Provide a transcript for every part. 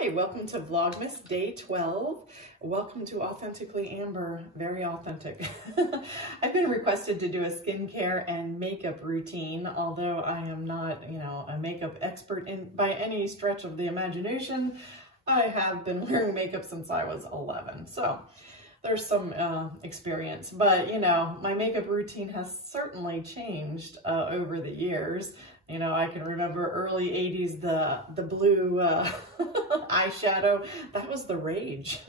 Hi, welcome to Vlogmas Day 12. Welcome to Authentically Amber, very authentic. I've been requested to do a skincare and makeup routine, although I am not, a makeup expert by any stretch of the imagination. I have been wearing makeup since I was 11, so there's some experience, but my makeup routine has certainly changed over the years. I can remember early 80s, the blue eyeshadow, that was the rage.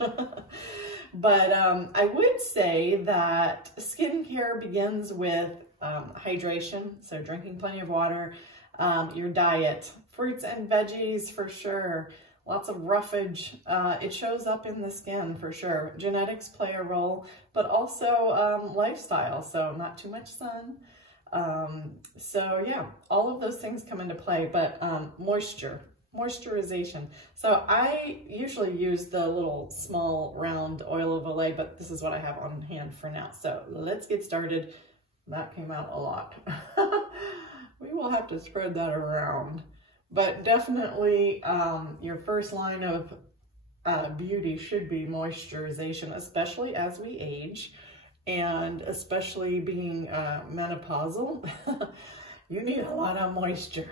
But I would say that skincare begins with hydration, so drinking plenty of water, your diet, fruits and veggies for sure, lots of roughage. It shows up in the skin for sure. Genetics play a role, but also lifestyle, so not too much sun. So yeah, all of those things come into play, but moisturization. So I usually use the little small round oil of Olay, but this is what I have on hand for now. So let's get started. That came out a lot. We will have to spread that around, but definitely your first line of beauty should be moisturization, especially as we age. And especially being menopausal, you need a lot of moisture,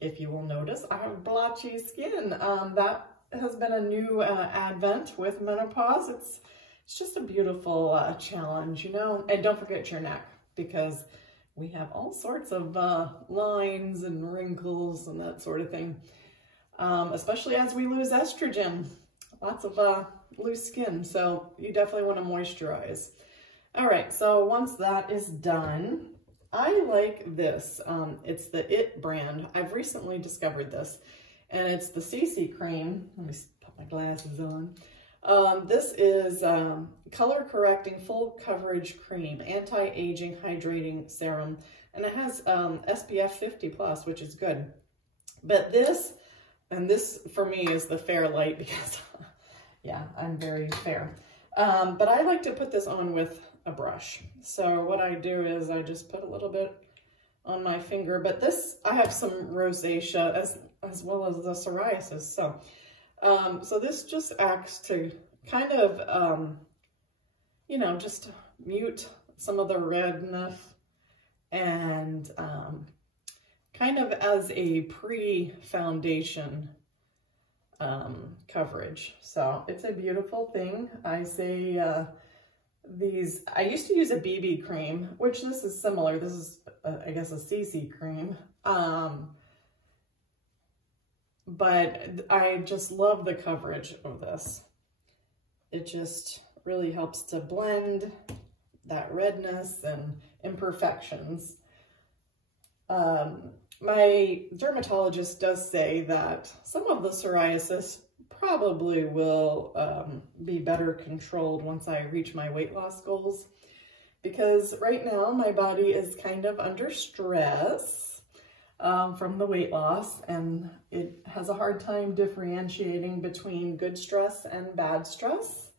If you will notice, I have blotchy skin. That has been a new advent with menopause. It's just a beautiful challenge, and don't forget your neck, because we have all sorts of lines and wrinkles and that sort of thing, especially as we lose estrogen. Lots of loose skin, so you definitely want to moisturize. All right, so once that is done, I like this. It's the It brand. I've recently discovered this, and it's the CC cream. Let me put my glasses on. This is color correcting full coverage cream, anti-aging hydrating serum, and it has SPF 50+, which is good. But this for me is the fair light, because yeah, I'm very fair. But I like to put this on with a brush. So what I do is I just put a little bit on my finger, but this, I have some rosacea as well as the psoriasis. So this just acts to kind of, just mute some of the redness and kind of as a pre-foundation coverage. So it's a beautiful thing. I say I used to use a BB cream, which this is similar. This is, I guess, a CC cream. But I just love the coverage of this. It just really helps to blend that redness and imperfections. My dermatologist does say that some of the psoriasis probably will be better controlled once I reach my weight loss goals, because right now my body is kind of under stress from the weight loss, and it has a hard time differentiating between good stress and bad stress.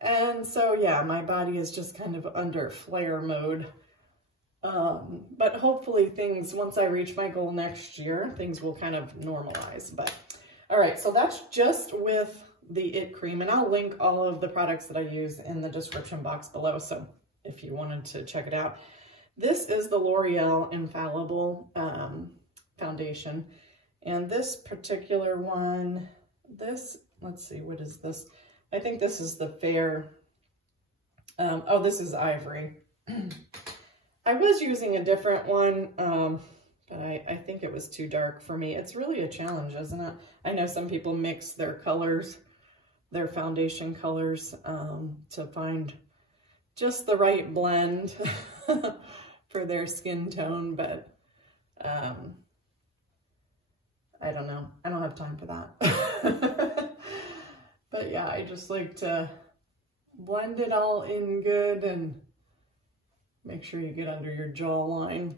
And so yeah, my body is just kind of under flare mode. But hopefully once I reach my goal next year, things will kind of normalize. But all right, so that's just with the It cream, and I'll link all of the products that I use in the description box below, so if you wanted to check it out. This is the L'Oreal Infallible foundation, and this particular one, let's see, what is this? I think this is the Fair, oh, this is Ivory. I was using a different one, but I think it was too dark for me. It's really a challenge, isn't it? I know some people mix their colors, their foundation colors, to find just the right blend for their skin tone, but I don't know. I don't have time for that. But yeah, I just like to blend it all in good and make sure you get under your jawline.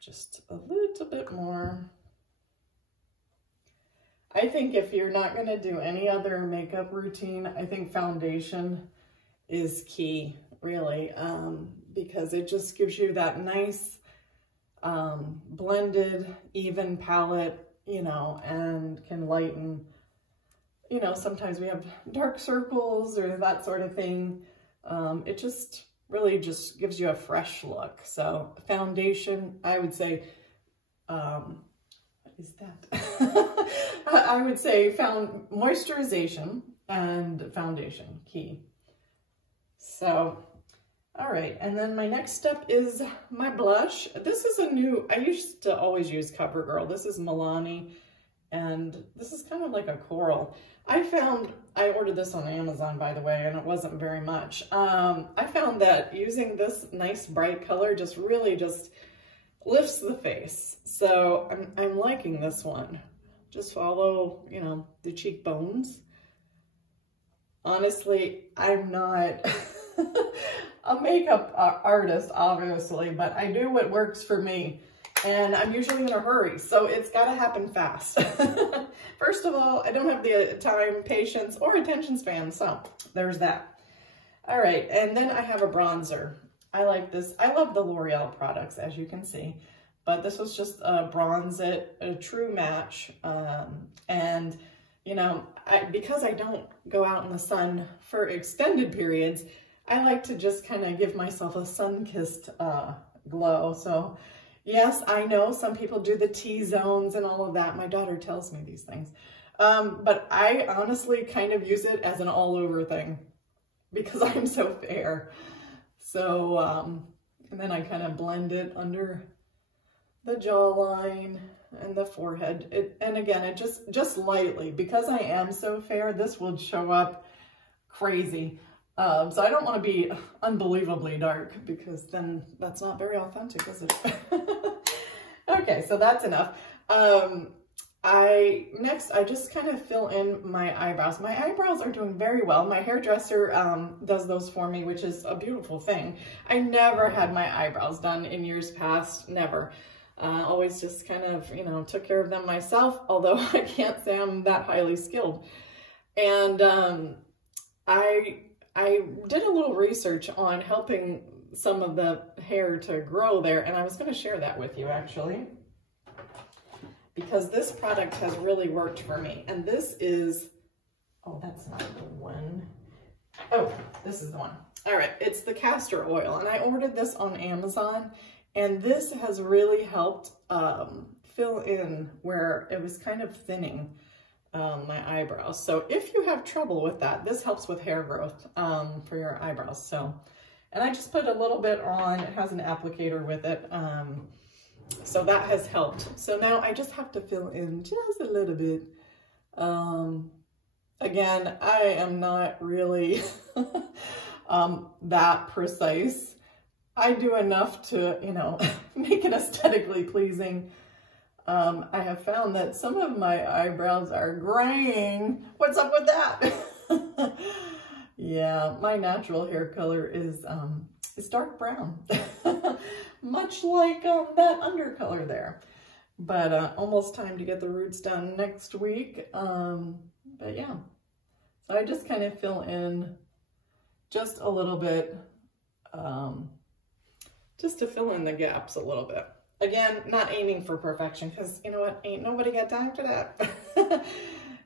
Just a little bit more. I think if you're not going to do any other makeup routine, I think foundation is key, really, because it just gives you that nice blended, even palette, you know, and can lighten, you know, sometimes we have dark circles or that sort of thing. It just really just gives you a fresh look. So foundation, I would say, what is that? I would say moisturization and foundation, key. So, all right, and then my next step is my blush. This is a new, I used to always use CoverGirl. This is Milani, and this is kind of like a coral. I ordered this on Amazon, by the way, and it wasn't very much. I found that using this nice bright color just really just lifts the face. So I'm liking this one. Just follow, you know, the cheekbones. Honestly, I'm not a makeup artist, obviously, but I do what works for me. And I'm usually in a hurry, so it's got to happen fast. First of all, I don't have the time, patience, or attention span, so there's that. All right, and then I have a bronzer. I like this. I love the L'Oreal products, as you can see, but this was just a Bronze It, a true match. And, you know, because I don't go out in the sun for extended periods, I like to just kind of give myself a sun-kissed glow. So, yes, I know some people do the T-zones and all of that. My daughter tells me these things. But I honestly kind of use it as an all-over thing because I'm so fair. So, and then I kind of blend it under the jawline and the forehead. And again, it just lightly, because I am so fair, this will show up crazy. So I don't want to be unbelievably dark because then that's not very authentic, is it? Okay, so that's enough. Next, I just kind of fill in my eyebrows. My eyebrows are doing very well. My hairdresser does those for me, which is a beautiful thing. I never had my eyebrows done in years past, never. Always just kind of, you know, took care of them myself, although I can't say I'm that highly skilled. And I did a little research on helping some of the hair to grow there, and I was going to share that with you actually, because this product has really worked for me. And this is, oh, that's not the one. Oh, this is the one. All right, it's the castor oil, and I ordered this on Amazon, and this has really helped fill in where it was kind of thinning my eyebrows. So if you have trouble with that, this helps with hair growth for your eyebrows. So, and I just put a little bit on. It has an applicator with it. So that has helped. So now I just have to fill in just a little bit. Again, I am not really that precise. I do enough to, you know, make it aesthetically pleasing. I have found that some of my eyebrows are graying. What's up with that? Yeah, my natural hair color is dark brown, much like that undercolor there. But almost time to get the roots done next week. But yeah, so I just kind of fill in just a little bit, just to fill in the gaps a little bit. Again, not aiming for perfection, because you know what, ain't nobody got time for that.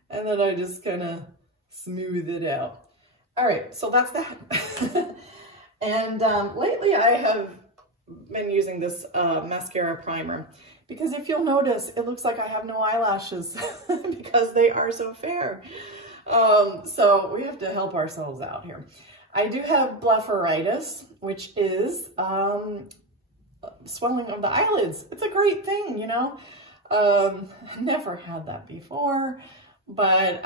And then I just kind of smooth it out. All right, so that's that. And lately I have been using this mascara primer, because if you'll notice, it looks like I have no eyelashes because they are so fair. So we have to help ourselves out here. I do have blepharitis, which is swelling of the eyelids. It's a great thing, you know. Never had that before, but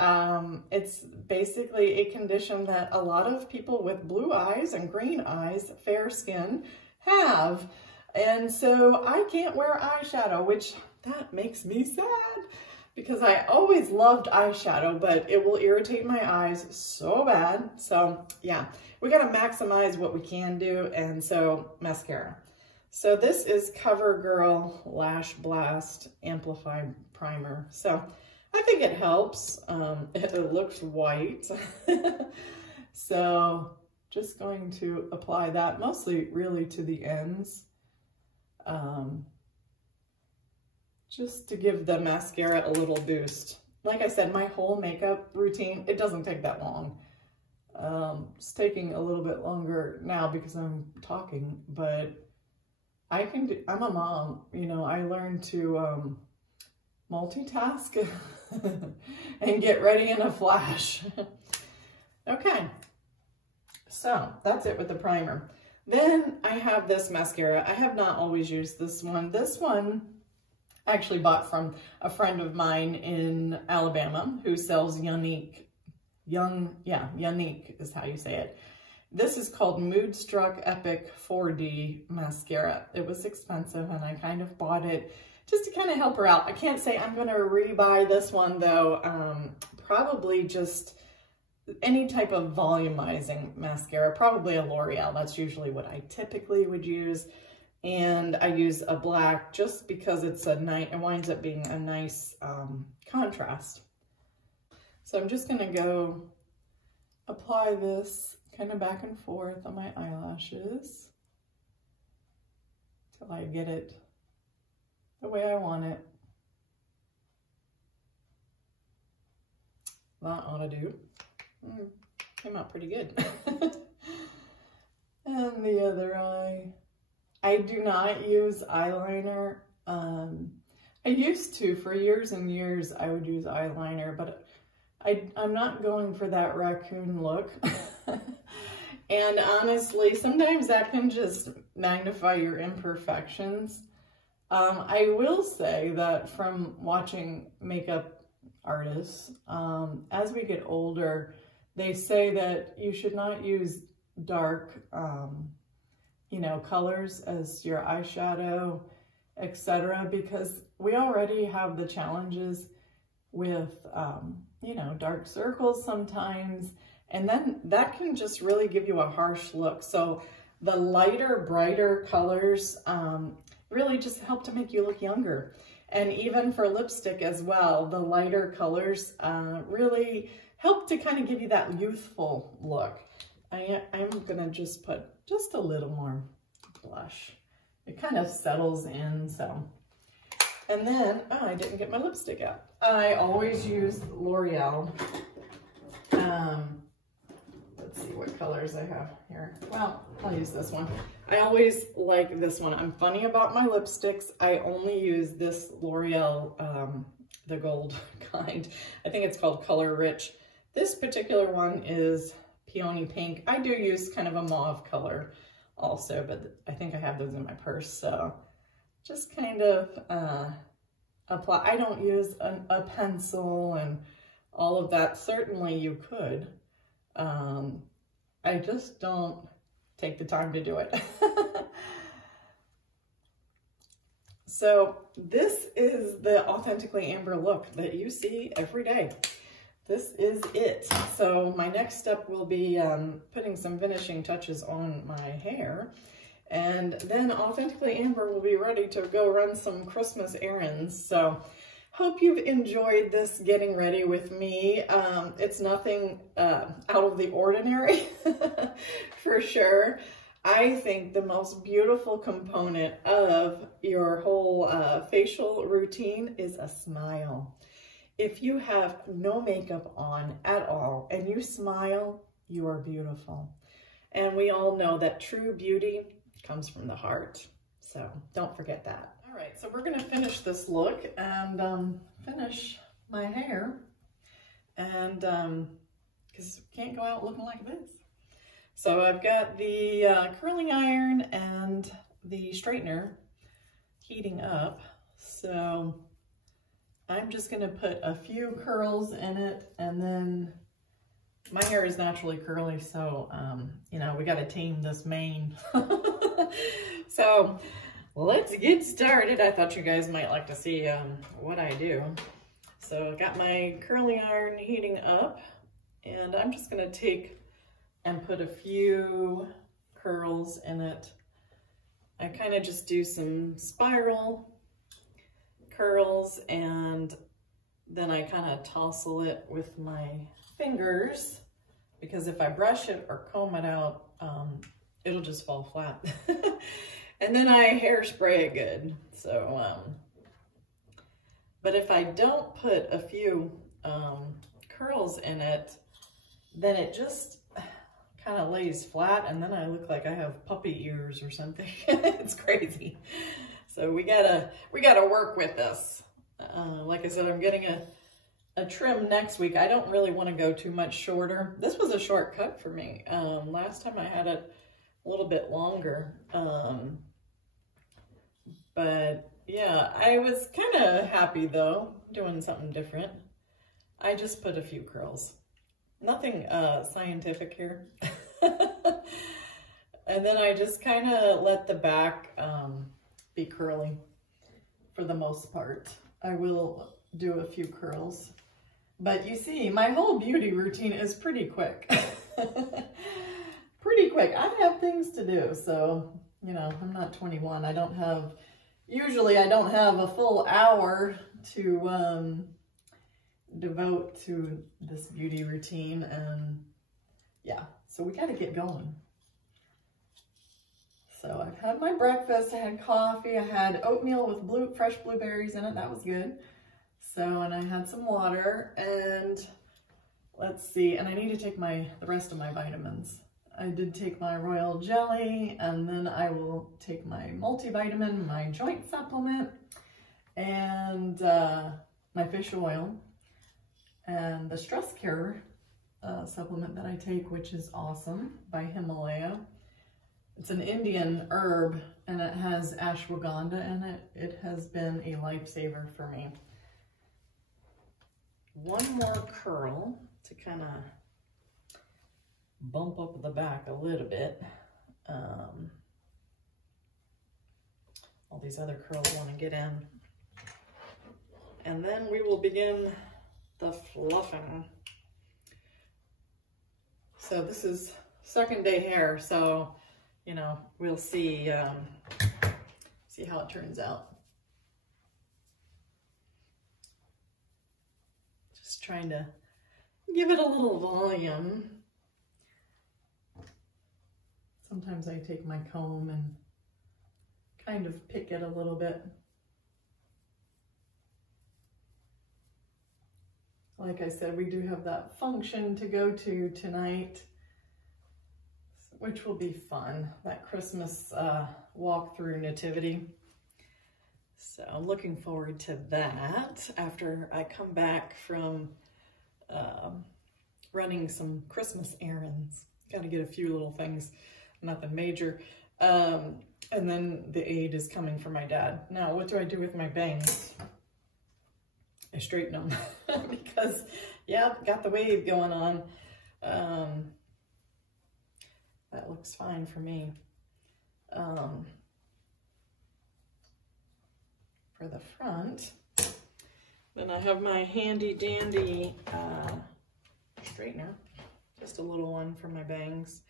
it's basically a condition that a lot of people with blue eyes and green eyes, fair skin, have. And so I can't wear eyeshadow, which that makes me sad, because I always loved eyeshadow, but it will irritate my eyes so bad. So yeah, we got to maximize what we can do. And so mascara. So this is CoverGirl Lash Blast Amplified Primer. So I think it helps. It looks white. So just going to apply that mostly really to the ends. just to give the mascara a little boost. Like I said, my whole makeup routine, it doesn't take that long. It's taking a little bit longer now because I'm talking, but I'm a mom, you know, I learned to multitask and get ready in a flash. Okay, so that's it with the primer. Then I have this mascara. I have not always used this one. This one I actually bought from a friend of mine in Alabama who sells Younique. Younique is how you say it. This is called Moodstruck Epic 4D Mascara. It was expensive and I kind of bought it just to kind of help her out. I can't say I'm going to rebuy this one though. Probably just any type of volumizing mascara, probably a L'Oreal. That's usually what I typically would use. And I use a black just because it's a nice, it winds up being a nice contrast. So I'm just going to go apply this kind of back and forth on my eyelashes till I get it the way I want it. That ought to do. Came out pretty good. And the other eye. I do not use eyeliner. I used to, for years and years, I would use eyeliner, but I'm not going for that raccoon look. And honestly, sometimes that can just magnify your imperfections. I will say that from watching makeup artists, as we get older, they say that you should not use dark, you know, colors as your eyeshadow, etc., because we already have the challenges with, you know, dark circles sometimes, and then that can just really give you a harsh look. So the lighter, brighter colors really just help to make you look younger. And even for lipstick as well, the lighter colors really help to kind of give you that youthful look. I'm gonna just put just a little more blush. It kind of settles in, so. And then, oh, I didn't get my lipstick out. I always use L'Oreal. Let's see what colors I have here. Well, I'll use this one. I always like this one. I'm funny about my lipsticks. I only use this L'Oreal, the gold kind. I think it's called Color Riche. This particular one is Peony Pink. I do use kind of a mauve color also, but I think I have those in my purse, so just kind of apply. I don't use a pencil and all of that. Certainly you could. I just don't take the time to do it. So this is the Authentically Amber look that you see every day. This is it. So my next step will be putting some finishing touches on my hair. And then Authentically Amber will be ready to go run some Christmas errands. So hope you've enjoyed this getting ready with me. It's nothing out of the ordinary, for sure. I think the most beautiful component of your whole facial routine is a smile. If you have no makeup on at all and you smile, you are beautiful. And we all know that true beauty comes from the heart. So don't forget that. All right, so we're gonna finish this look and finish my hair. And because can't go out looking like this. So I've got the curling iron and the straightener heating up. So I'm just gonna put a few curls in it, and then my hair is naturally curly, so you know, we gotta tame this mane. So let's get started. I thought you guys might like to see what I do. So I've got my curling iron heating up, and I'm just gonna take and put a few curls in it. I kind of just do some spiral curls, and then I kind of tousle it with my fingers, because if I brush it or comb it out, it'll just fall flat. And then I hairspray it good. So But if I don't put a few curls in it, then it just kind of lays flat, and then I look like I have puppy ears or something. It's crazy. So we gotta work with this. Like I said, I'm getting a trim next week. I don't really want to go too much shorter. This was a shortcut for me. Last time I had it a little bit longer. But yeah, I was kind of happy though, doing something different. I just put a few curls. Nothing scientific here. And then I just kind of let the back be curly for the most part. I will do a few curls. But you see, my whole beauty routine is pretty quick. Pretty quick. I have things to do, so, you know, I'm not 21. I don't have, usually I don't have a full hour to devote to this beauty routine, and yeah, so we gotta get going. So I've had my breakfast, I had coffee, I had oatmeal with fresh blueberries in it, that was good. So, and I had some water, and let's see, and I need to take the rest of my vitamins. I did take my royal jelly, and then I will take my multivitamin, my joint supplement, and my fish oil, and the stress cure supplement that I take, which is awesome, by Himalaya. It's an Indian herb, and it has ashwagandha in it. It has been a lifesaver for me. One more curl to kind of bump up the back a little bit. All these other curls want to get in. And then we will begin the fluffing. So this is second day hair, so, you know, we'll see, see how it turns out. Just trying to give it a little volume. Sometimes I take my comb and kind of pick it a little bit. Like I said, we do have that function to go to tonight, which will be fun, that Christmas walk-through nativity. So I'm looking forward to that after I come back from running some Christmas errands. Got to get a few little things, nothing major. And then the aid is coming from my dad. Now, what do I do with my bangs? I straighten them because, yeah, got the wave going on. That looks fine for me. For the front, then I have my handy dandy straightener, just a little one for my bangs.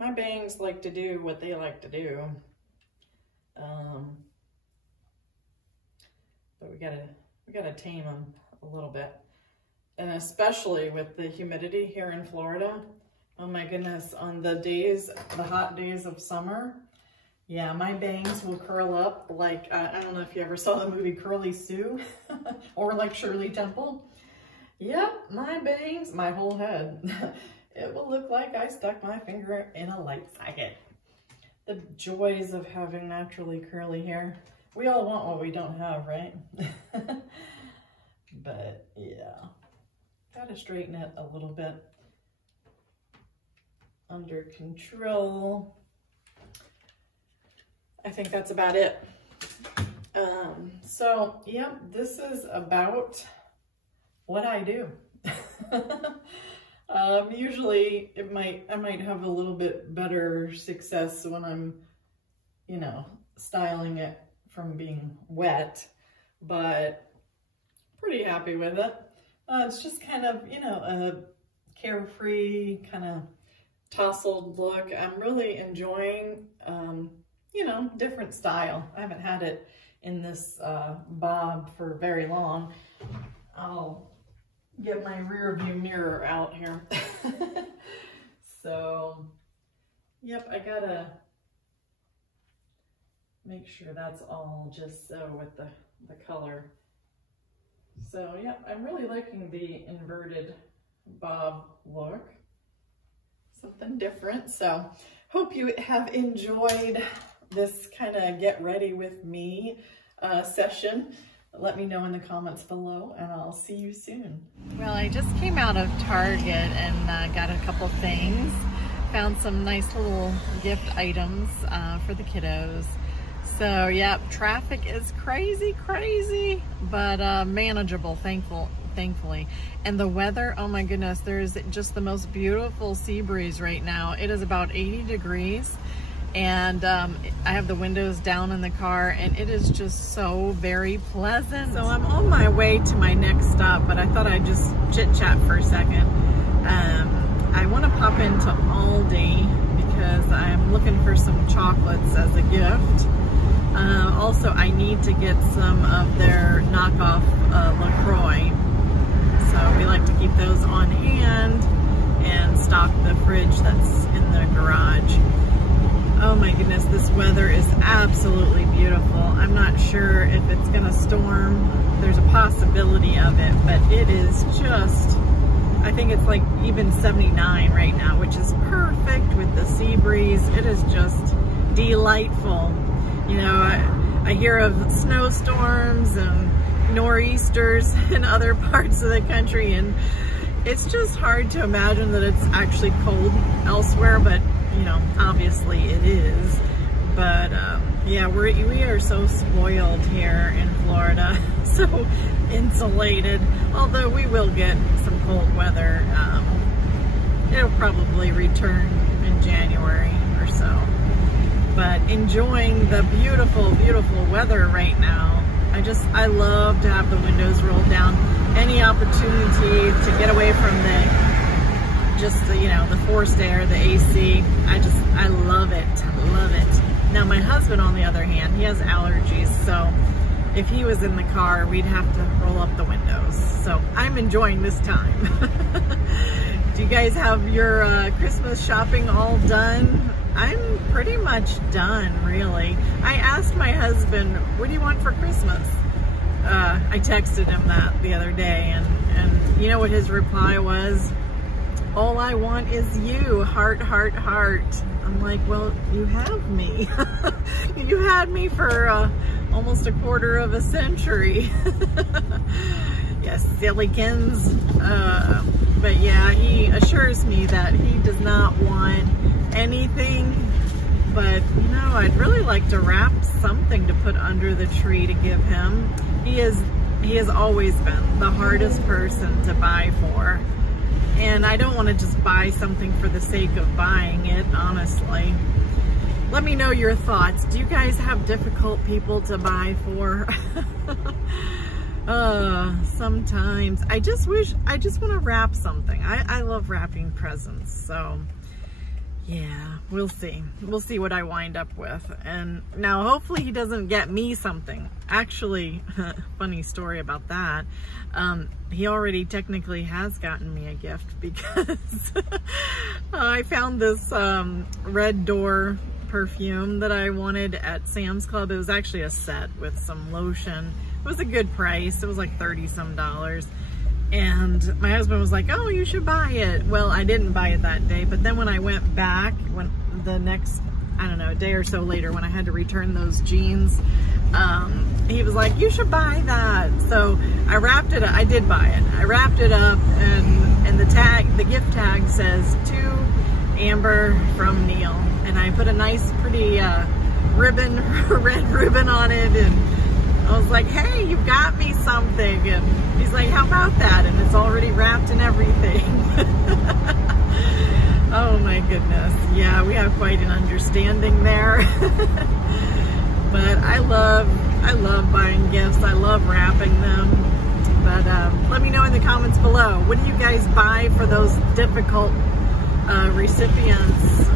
My bangs like to do what they like to do. But we gotta tame them a little bit. And especially with the humidity here in Florida. Oh my goodness, on the days, the hot days of summer, yeah, my bangs will curl up like, I don't know if you ever saw the movie Curly Sue or like Shirley Temple. Yep, my bangs, my whole head. It will look like I stuck my finger in a light socket. The joys of having naturally curly hair. We all want what we don't have, right? But yeah, gotta straighten it a little bit. Under control. I think that's about it. So yeah, this is about what I do. Usually I might have a little bit better success when I'm, you know, styling it from being wet, but pretty happy with it. It's just kind of, you know, a carefree kind of tousled look. I'm really enjoying, you know, different style. I haven't had it in this bob for very long. I'll get my rear view mirror out here. So, yep, I gotta make sure that's all just so with the color. So yeah, I'm really liking the inverted bob look. Something different. So hope you have enjoyed this kind of get ready with me session. Let me know in the comments below, and I'll see you soon. Well, I just came out of Target and got a couple things. Found some nice little gift items for the kiddos. So yeah, traffic is crazy, but manageable, thankfully. And the weather, oh my goodness, there's just the most beautiful sea breeze right now. It is about 80 degrees. And I have the windows down in the car, and it is just so very pleasant. So I'm on my way to my next stop, but I thought I'd just chit chat for a second. I want to pop into Aldi because I'm looking for some chocolates as a gift. Also, I need to get some of their knockoff LaCroix. So we like to keep those on hand and stock the fridge that's in the garage. Oh my goodness, this weather is absolutely beautiful. I'm not sure if it's gonna storm. There's a possibility of it, but it is just, I think it's like even 79 right now, which is perfect with the sea breeze. It is just delightful. You know, I hear of snowstorms and nor'easters in other parts of the country, and it's just hard to imagine that it's actually cold elsewhere, but you know, obviously it is. But yeah, we are so spoiled here in Florida, so insulated. Although we will get some cold weather. It'll probably return in January or so. But enjoying the beautiful, beautiful weather right now. I love to have the windows rolled down. Any opportunity to get away from you know, the forced air, the AC. I love it, love it. Now my husband, on the other hand, he has allergies, so if he was in the car, we'd have to roll up the windows. So I'm enjoying this time. Do you guys have your Christmas shopping all done? I'm pretty much done, really. I asked my husband, what do you want for Christmas? I texted him that the other day, and you know what his reply was? All I want is you, heart, heart, heart. I'm like, well, you have me. You had me for almost a quarter of a century. Yes, sillykins. But yeah, he assures me that he does not want anything. But, you know, I'd really like to wrap something to put under the tree to give him. He has always been the hardest person to buy for. And I don't want to just buy something for the sake of buying it, honestly. Let me know your thoughts. Do you guys have difficult people to buy for? Sometimes. I just want to wrap something. I love wrapping presents, so yeah, we'll see. We'll see what I wind up with. And now hopefully he doesn't get me something. Actually, funny story about that. He already technically has gotten me a gift because I found this Red Door perfume that I wanted at Sam's Club. It was actually a set with some lotion. It was a good price. It was like $30-some. And my husband was like, oh, you should buy it. Well, I didn't buy it that day, but then when I went back, when the next, I don't know, a day or so later, when I had to return those jeans, he was like, you should buy that. So I wrapped it up. I did buy it. I wrapped it up, and the gift tag says, to Amber from Neil. And I put a nice, pretty ribbon, red ribbon on it, and I was like, hey, you got me something. And he's like, how about that? And it's already wrapped and everything. Oh my goodness. Yeah, we have quite an understanding there. But I love buying gifts. I love wrapping them. But let me know in the comments below. What do you guys buy for those difficult recipients?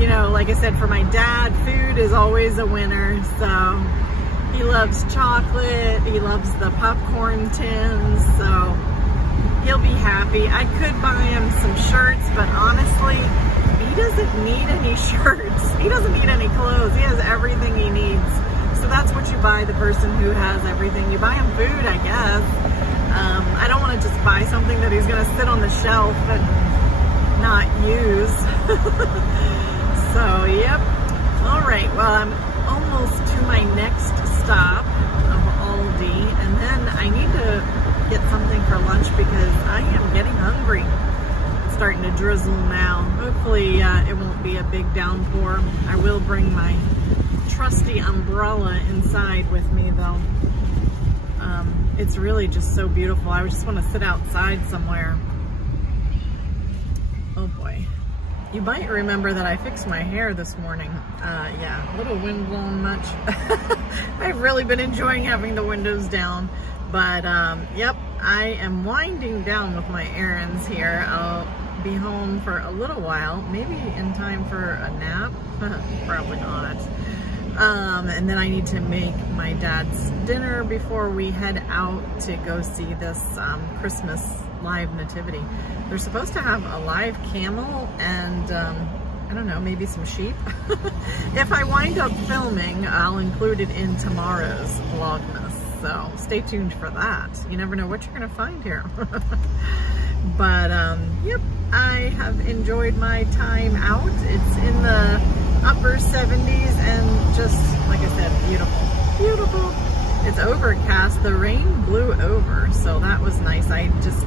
You know, like I said, for my dad, food is always a winner. So he loves chocolate, he loves the popcorn tins, so he'll be happy. I could buy him some shirts, but honestly, he doesn't need any shirts. He doesn't need any clothes. He has everything he needs. So that's what you buy the person who has everything. You buy him food, I guess. I don't want to just buy something that he's going to sit on the shelf and not use. So, yep. All right, well, I'm almost to my next stop of Aldi, and then I need to get something for lunch because I am getting hungry. It's starting to drizzle now. Hopefully it won't be a big downpour. I will bring my trusty umbrella inside with me though. It's really just so beautiful. I just want to sit outside somewhere. Oh boy. You might remember that I fixed my hair this morning. Yeah, a little wind blown much. I've really been enjoying having the windows down. But yep, I am winding down with my errands here. I'll be home for a little while, maybe in time for a nap. Probably not. And then I need to make my dad's dinner before we head out to go see this Christmas live nativity. They're supposed to have a live camel and I don't know, maybe some sheep. If I wind up filming, I'll include it in tomorrow's Vlogmas. So stay tuned for that. You never know what you're gonna find here. But yep, I have enjoyed my time out. It's in the upper 70s and just, like I said, beautiful, beautiful. It's overcast. The rain blew over, so that was nice. I just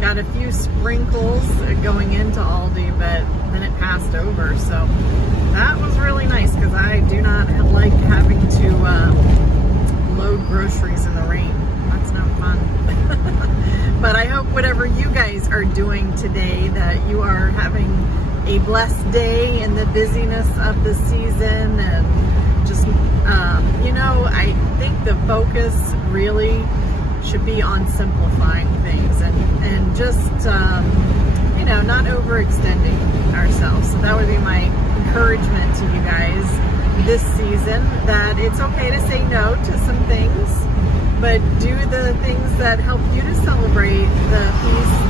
got a few sprinkles going into Aldi, but then it passed over, so that was really nice because I do not like having to load groceries in the rain. That's not fun. But I hope whatever you guys are doing today, that you are having a blessed day in the busyness of the season, and just you know, I think the focus really should be on simplifying things and just you know, not overextending ourselves. So that would be my encouragement to you guys this season, that it's okay to say no to some things, but do the things that help you to celebrate the peace